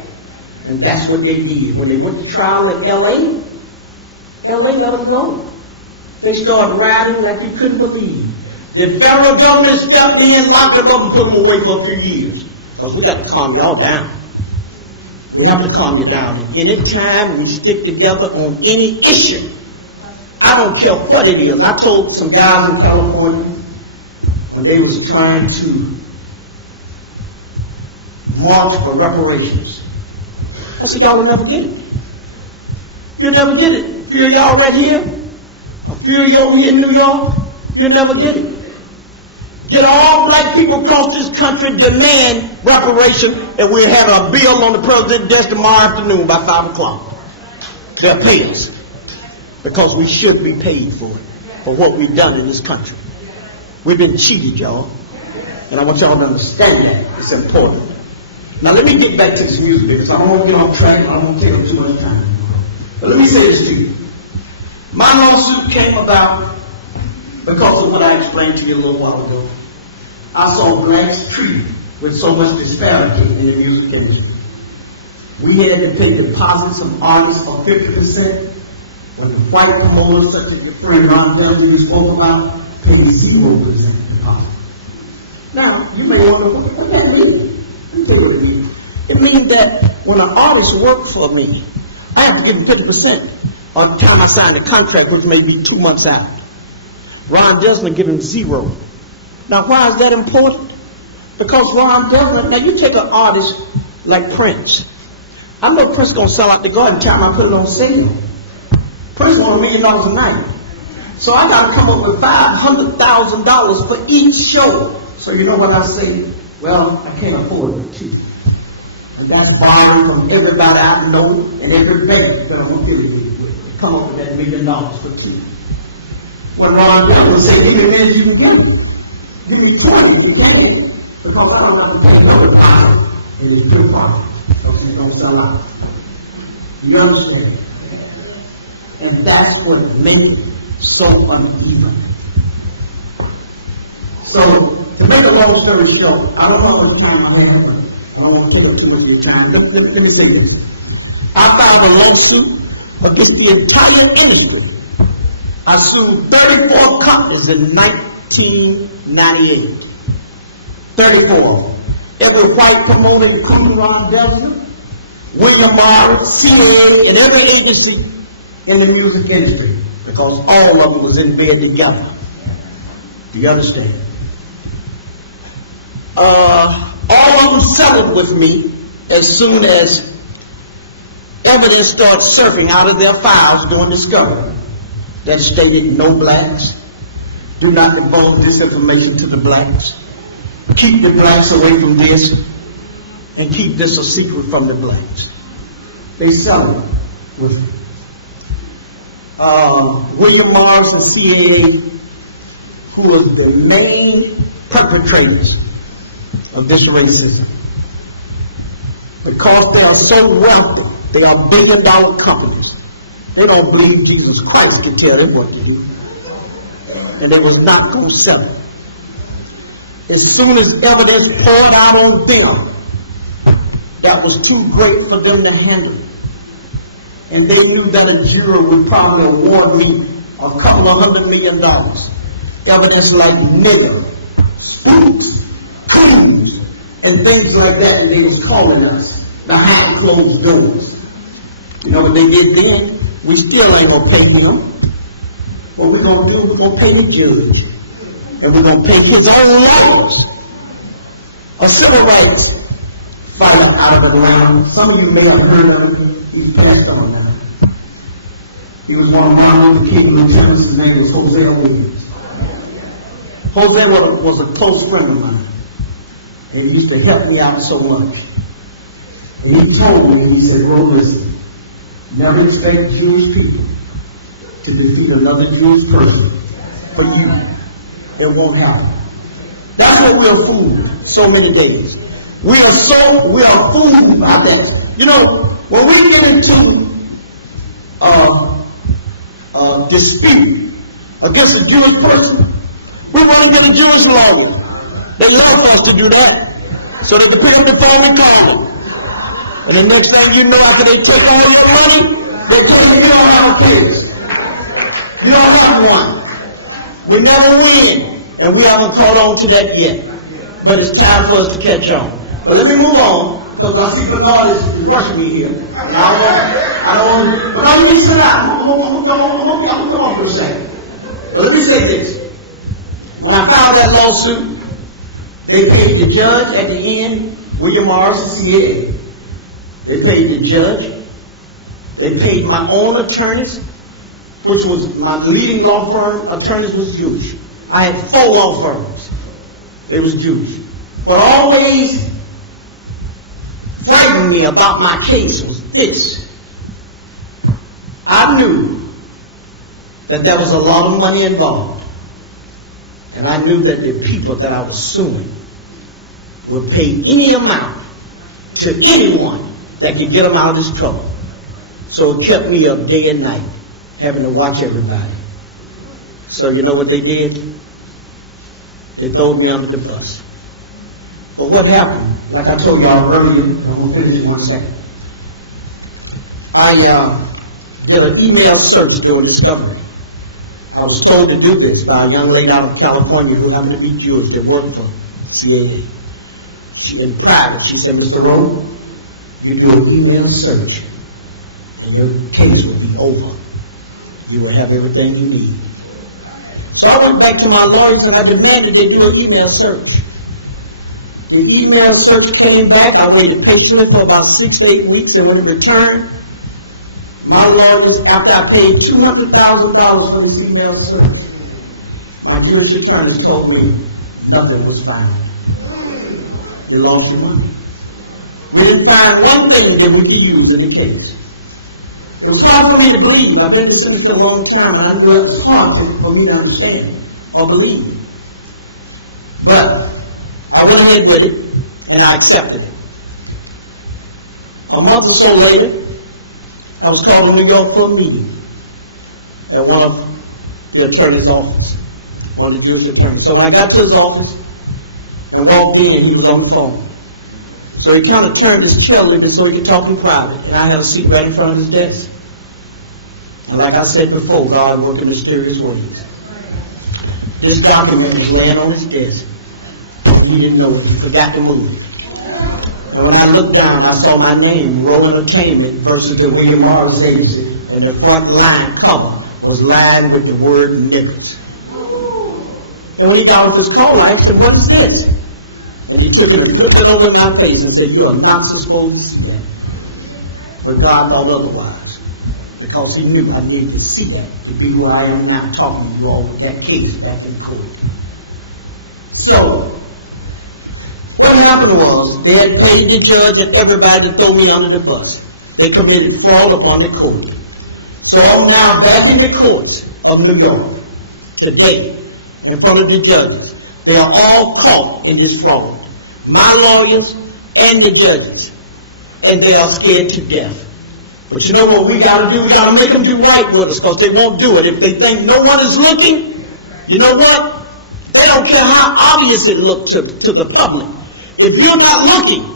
And that's what they did. When they went to trial in L.A., L.A. let them go. They started rioting like you couldn't believe. The federal government stepped in, locked them up, and put them away for a few years. Because we got to calm y'all down. We have to calm you down. And anytime we stick together on any issue, I don't care what it is. I told some guys in California when they was trying to march for reparations. I said, y'all will never get it. You'll never get it. A few of y'all right here, a few of you over here in New York, you'll never get it. Get all black people across this country, demand reparation, and we'll have a bill on the president's desk tomorrow afternoon by 5 o'clock. They'll pay us. Because we should be paid for it, for what we've done in this country. We've been cheated, y'all. And I want y'all to understand that. It's important. Now let me get back to this music business. I don't want to get off track. I don't want to take up too much time. But let me say this to you. My lawsuit came about because of what I explained to you a little while ago. I saw blacks treated with so much disparity in the music industry. We had to pay deposits of artists for 50%. When the white promoters, such as your friend Ron Baisley you spoke about, paid 0% deposit. Now, you may wonder what that means. Let me tell you what it means. It means that when an artist works for me, I have to give him 50% of the time I sign the contract, which may be 2 months out. Ron Baisley give him 0. Now, why is that important? Because Ron Baisley, now you take an artist like Prince. I know Prince going to sell out the garden time I put it on sale. Prince won $1 million a night. So I got to come up with $500,000 for each show. So you know what I say? Well, I can't afford it too. And that's borrowing from everybody I know and every bank that I'm affiliated with to come up with that $1 million for two. When Ron Baisley say, give me minutes you can give me. Give me 20 if you can, because I don't have to pay no deposit, and it's pure profit, because it don't sell out. You understand? And that's what makes it so uneven. So, to make a long story short, I don't know how much time I have, but I don't want to take up too much of your time. Let me say this. I filed a lawsuit against the entire industry. I sued 34 companies in 1998. 34 of them. Every white promoter, including Ron Baisley, William Morris, CAA, and every agency in the music industry, because all of them was in bed together. Do you understand? All of them settled with me as soon as evidence started surfing out of their files during discovery that stated no blacks, do not divulge this information to the blacks, keep the blacks away from this, and keep this a secret from the blacks. They sell it with William Morris and CAA, who was the main perpetrators of this racism. Because they are so wealthy, they are billion-dollar companies, they don't believe Jesus Christ could tell them what to do. And they was not going to settle. As soon as evidence poured out on them that was too great for them to handle, and they knew that a jury would probably award me a couple of $100 million. Evidence like nigger, spooks, coons, and things like that, and they was calling us behind closed doors. You know what they did then? We still ain't gonna pay him. What we're gonna do, we're gonna pay the judge, and we're gonna pay his own lawyers. A civil rights fighter out of Atlanta. Some of you may have heard of him. He's passed on now. He was one of Martin Luther King lieutenants. His name was Jose Williams. Jose was a close friend of mine, and he used to help me out so much. And he told me, he said, "Bro, listen, never expect Jewish people to defeat another Jewish person for you. It won't happen." That's what we are fooled so many days. We are fooled by that. You know, when we get into a dispute against a Jewish person, we want to get a Jewish lawyer. They love for us to do that, so they can pick up the phone and call him. And the next thing you know, after they take all your money, they tell you don't have a case. You don't have one. We never win, and we haven't caught on to that yet. But it's time for us to catch on. But let me move on, because I see Bernard is rushing me here. And I don't want to. But now you need to sit down. I'm going to come on for a second. But let me say this. When I filed that lawsuit, they paid the judge at the end, William Morris and CAA. They paid the judge. They paid my own attorneys, which was my leading law firm. Attorneys was Jewish. I had 4 law firms. They was Jewish. What always frightened me about my case was this. I knew that there was a lot of money involved. And I knew that the people that I was suing will pay any amount to anyone that could get them out of this trouble. So it kept me up day and night, having to watch everybody. So you know what they did? They threw me under the bus. But what happened? Like I told y'all earlier, I'm going to finish in 1 second. I did an email search during discovery. I was told to do this by a young lady out of California who happened to be Jewish that worked for CAA. She, in private, she said, "Mr. Rowe, you do an email search and your case will be over. You will have everything you need." So I went back to my lawyers and I demanded they do an email search. The email search came back. I waited patiently for about 6 to 8 weeks, and when it returned, my lawyers, after I paid $200,000 for this email search, my Jewish attorneys told me nothing was found. You lost your money. We didn't find one thing that we could use in the case. It was hard for me to believe. I've been in this industry a long time, and I knew it was hard for me to understand or believe. But I went ahead with it, and I accepted it. A month or so later, I was called to New York for a meeting at one of the attorney's office, one of the Jewish attorneys. So when I got to his office and walked in, he was on the phone. So he kind of turned his chair a little bit so he could talk in private, and I had a seat right in front of his desk. And like I said before, God worked in mysterious ways. This document was laying on his desk. He didn't know it. He forgot to move it. And when I looked down, I saw my name, Rowe Entertainment versus the William Morris Agency. And the front line cover was lined with the word niggers. And when he got off his call, I asked him, "What is this?" And he took it and flipped it over in my face and said, "You are not supposed to see that." But God thought otherwise, because he knew I needed to see that to be where I am now, talking to you all with that case back in court. So, what happened was, they had paid the judge and everybody to throw me under the bus. They committed fraud upon the court. So I'm now back in the courts of New York today in front of the judges. They are all caught in this fraud. My lawyers and the judges. And they are scared to death. But you know what we got to do? We got to make them do right with us, because they won't do it. If they think no one is looking, you know what? They don't care how obvious it looked to the public. If you're not looking,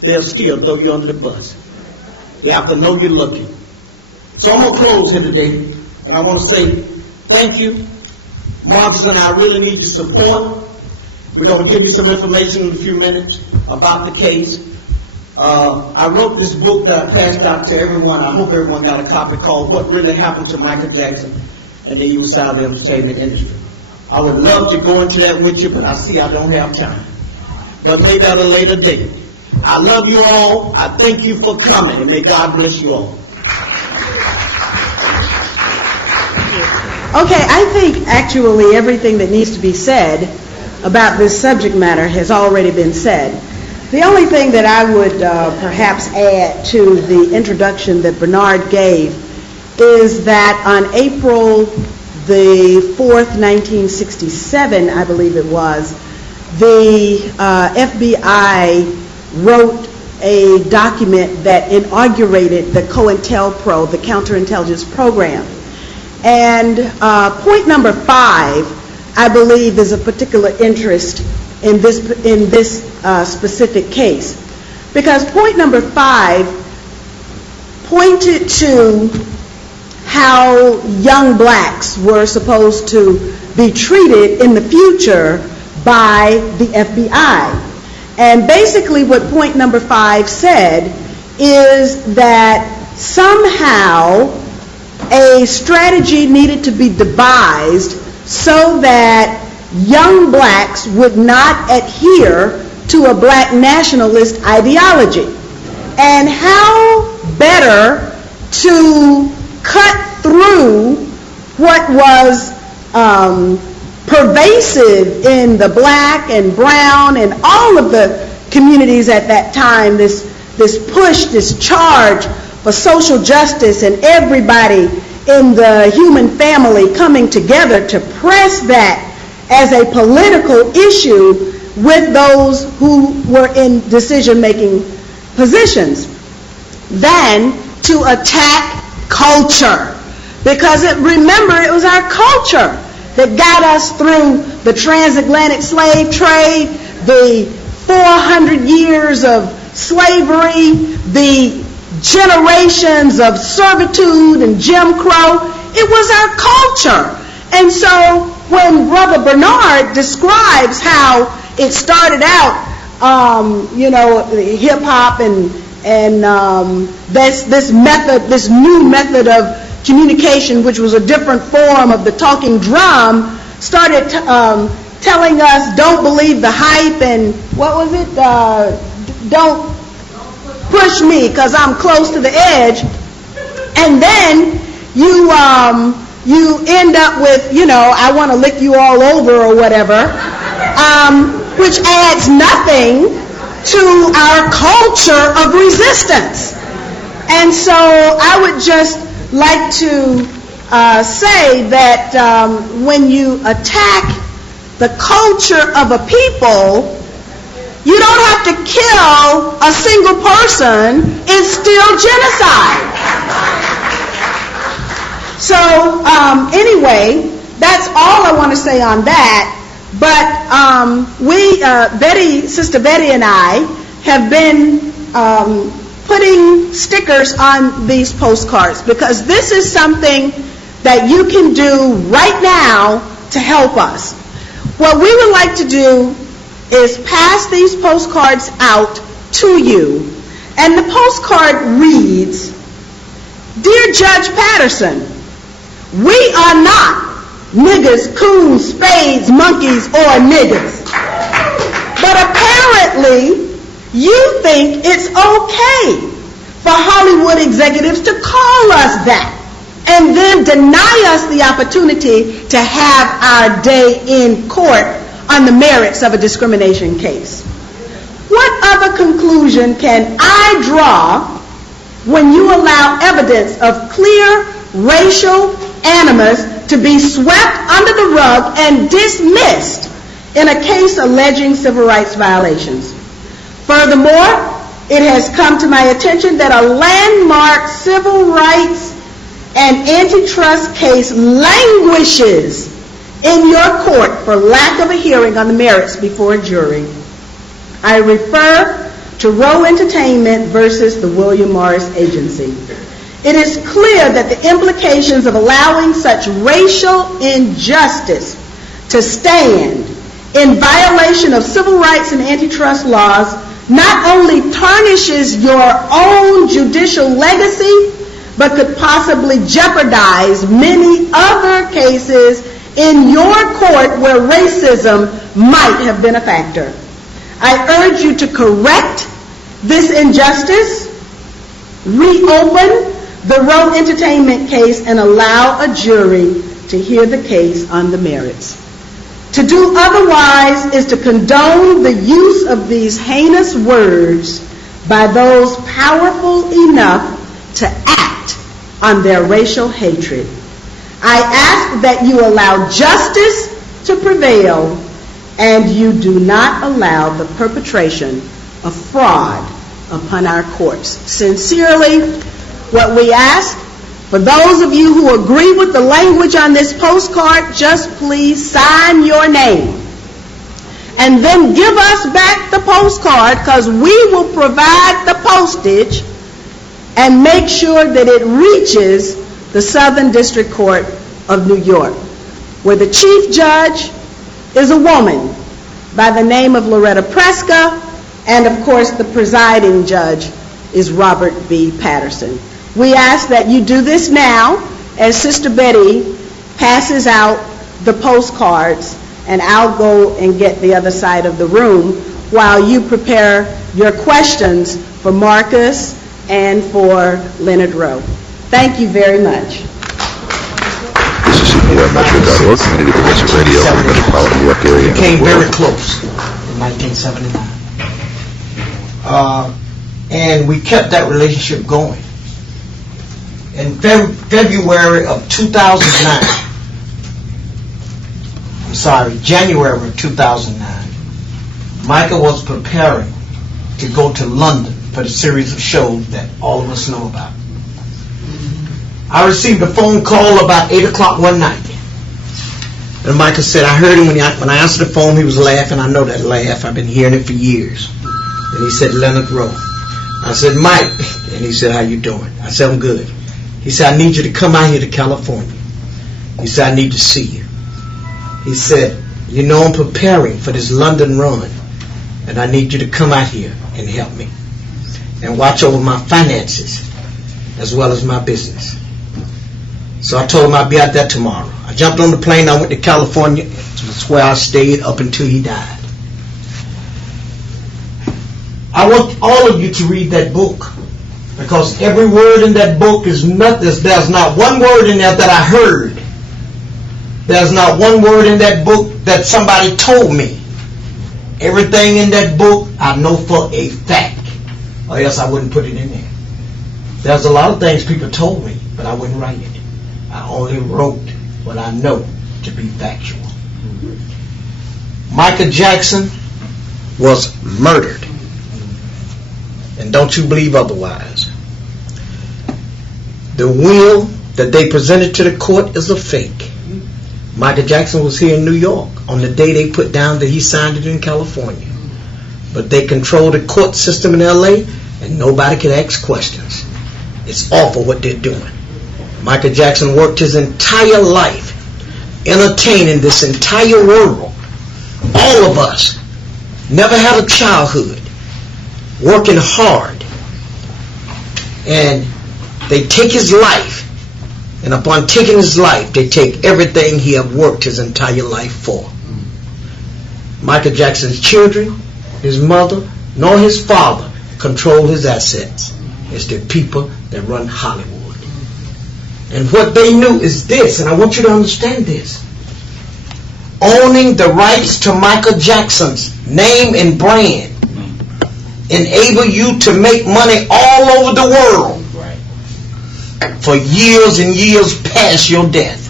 they'll still throw you under the bus. They have to know you're looking. So I'm going to close here today, and I want to say thank you. Marcus and I really need your support. We're going to give you some information in a few minutes about the case. I wrote this book that I passed out to everyone. I hope everyone got a copy, called What Really Happened to Michael Jackson and the Evil Side of the Entertainment Industry. I would love to go into that with you, but I see I don't have time. But maybe at a later date. I love you all. I thank you for coming, and may God bless you all. Okay, I think actually everything that needs to be said about this subject matter has already been said. The only thing that I would perhaps add to the introduction that Bernard gave is that on April the 4th, 1967, I believe it was, the FBI wrote a document that inaugurated the COINTELPRO, the counterintelligence program. And point number 5, I believe, is of particular interest in this specific case, because point number 5 pointed to how young blacks were supposed to be treated in the future by the FBI. And basically what point number 5 said is that somehow a strategy needed to be devised so that young blacks would not adhere to a black nationalist ideology. And how better to cut through what was pervasive in the black and brown and all of the communities at that time, this push, this charge for social justice and everybody in the human family coming together to press that as a political issue with those who were in decision-making positions, than to attack culture. Because remember, it was our culture that got us through the transatlantic slave trade, the 400 years of slavery, the generations of servitude and Jim Crow. It was our culture. And so when Brother Bernard describes how it started out, hip hop and this new method of communication, which was a different form of the talking drum, started telling us, don't believe the hype, and what was it? Don't push me because I'm close to the edge. And then you end up with, I want to lick you all over or whatever, which adds nothing to our culture of resistance. And so I would just like to say that when you attack the culture of a people, you don't have to kill a single person. It's still genocide. So anyway, that's all I want to say on that. But Sister Betty and I have been putting stickers on these postcards, because this is something that you can do right now to help us. What we would like to do is pass these postcards out to you. And the postcard reads, Dear Judge Patterson, we are not niggers, coons, spades, monkeys, or niggas. But apparently, you think it's okay for Hollywood executives to call us that and then deny us the opportunity to have our day in court on the merits of a discrimination case. What other conclusion can I draw when you allow evidence of clear racial animus to be swept under the rug and dismissed in a case alleging civil rights violations? Furthermore, it has come to my attention that a landmark civil rights and antitrust case languishes in your court for lack of a hearing on the merits before a jury. I refer to Rowe Entertainment versus the William Morris Agency. It is clear that the implications of allowing such racial injustice to stand in violation of civil rights and antitrust laws not only tarnishes your own judicial legacy, but could possibly jeopardize many other cases in your court where racism might have been a factor. I urge you to correct this injustice, reopen the Rowe Entertainment case, and allow a jury to hear the case on the merits. To do otherwise is to condone the use of these heinous words by those powerful enough to act on their racial hatred. I ask that you allow justice to prevail and you do not allow the perpetration of fraud upon our courts. Sincerely, what we ask, for those of you who agree with the language on this postcard, just please sign your name. And then give us back the postcard, because we will provide the postage and make sure that it reaches the Southern District Court of New York, where the chief judge is a woman by the name of Loretta Preska, and of course the presiding judge is Robert B. Patterson. We ask that you do this now as Sister Betty passes out the postcards, and I'll go and get the other side of the room while you prepare your questions for Marcus and for Leonard Rowe. Thank you very much. This is CPR-Metro.org, Community Prevention Radio in the Metropolitan New York area. We came very close in 1979. And we kept that relationship going. In January of 2009, Michael was preparing to go to London for the series of shows that all of us know about. I received a phone call about 8 o'clock one night. And Michael said, I heard him when I answered the phone, he was laughing. I know that laugh. I've been hearing it for years. And he said, Leonard Rowe. I said, Mike. And he said, how you doing? I said, I'm good. He said, I need you to come out here to California. He said, I need to see you. He said, you know, I'm preparing for this London run, and I need you to come out here and help me and watch over my finances as well as my business. So I told him I'd be out there tomorrow. I jumped on the plane. I went to California. That's where I stayed up until he died. I want all of you to read that book, because every word in that book is nothing. There's not one word in there that I heard. There's not one word in that book that somebody told me. Everything in that book I know for a fact, or else I wouldn't put it in there. There's a lot of things people told me, but I wouldn't write it. I only wrote what I know to be factual. Michael Jackson was murdered. And don't you believe otherwise. The will that they presented to the court is a fake. Michael Jackson was here in New York on the day they put down that he signed it in California. But they control the court system in LA, and nobody can ask questions. It's awful what they're doing. Michael Jackson worked his entire life entertaining this entire world. All of us never had a childhood, working hard, and they take his life, and upon taking his life, they take everything he had worked his entire life for. Michael Jackson's children, his mother, nor his father control his assets. It's the people that run Hollywood. And what they knew is this, and I want you to understand this. Owning the rights to Michael Jackson's name and brand enable you to make money all over the world for years and years past your death.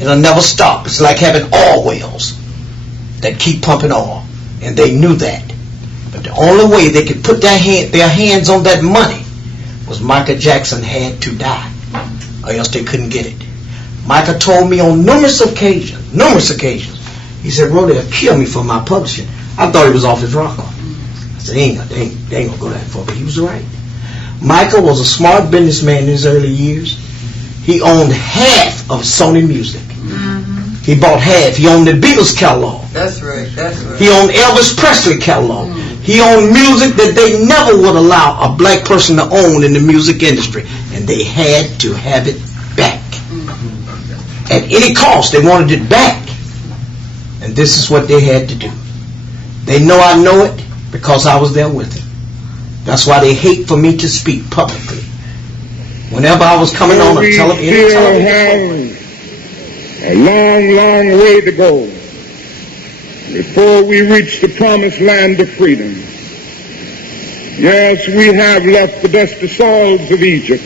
It'll never stop. It's like having oil wells that keep pumping oil, and they knew that. But the only way they could put their hands on that money was Michael Jackson had to die, or else they couldn't get it. Michael told me on numerous occasions, he said, "Roy, they'll kill me for my publishing." I thought he was off his rocker. I said, they ain't gonna go that far, but he was right. Michael was a smart businessman in his early years. He owned half of Sony Music. He bought half. He owned the Beatles catalog. That's right. He owned Elvis Presley catalog. He owned music that they never would allow a black person to own in the music industry. And they had to have it back. At any cost, they wanted it back. And this is what they had to do. They know I know it because I was there with them. That's why they hate for me to speak publicly. Whenever I was coming on we a television, still have a long, long way to go before we reach the promised land of freedom. Yes, we have left the dusty soils of Egypt,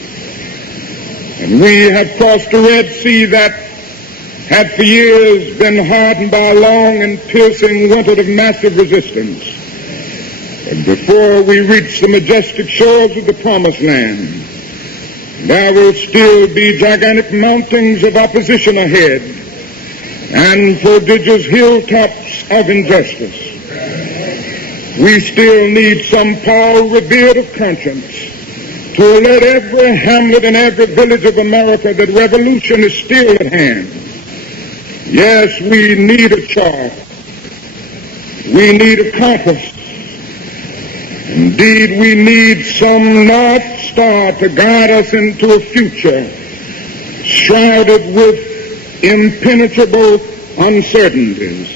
and we have crossed the Red Sea that had for years been hardened by a long and piercing winter of massive resistance. But before we reach the majestic shores of the promised land, there will still be gigantic mountains of opposition ahead and prodigious hilltops of injustice. We still need some Paul Revere of conscience to let every hamlet and every village of America that revolution is still at hand. Yes, we need a chart. We need a compass. Indeed, we need some North Star to guide us into a future shrouded with impenetrable uncertainties.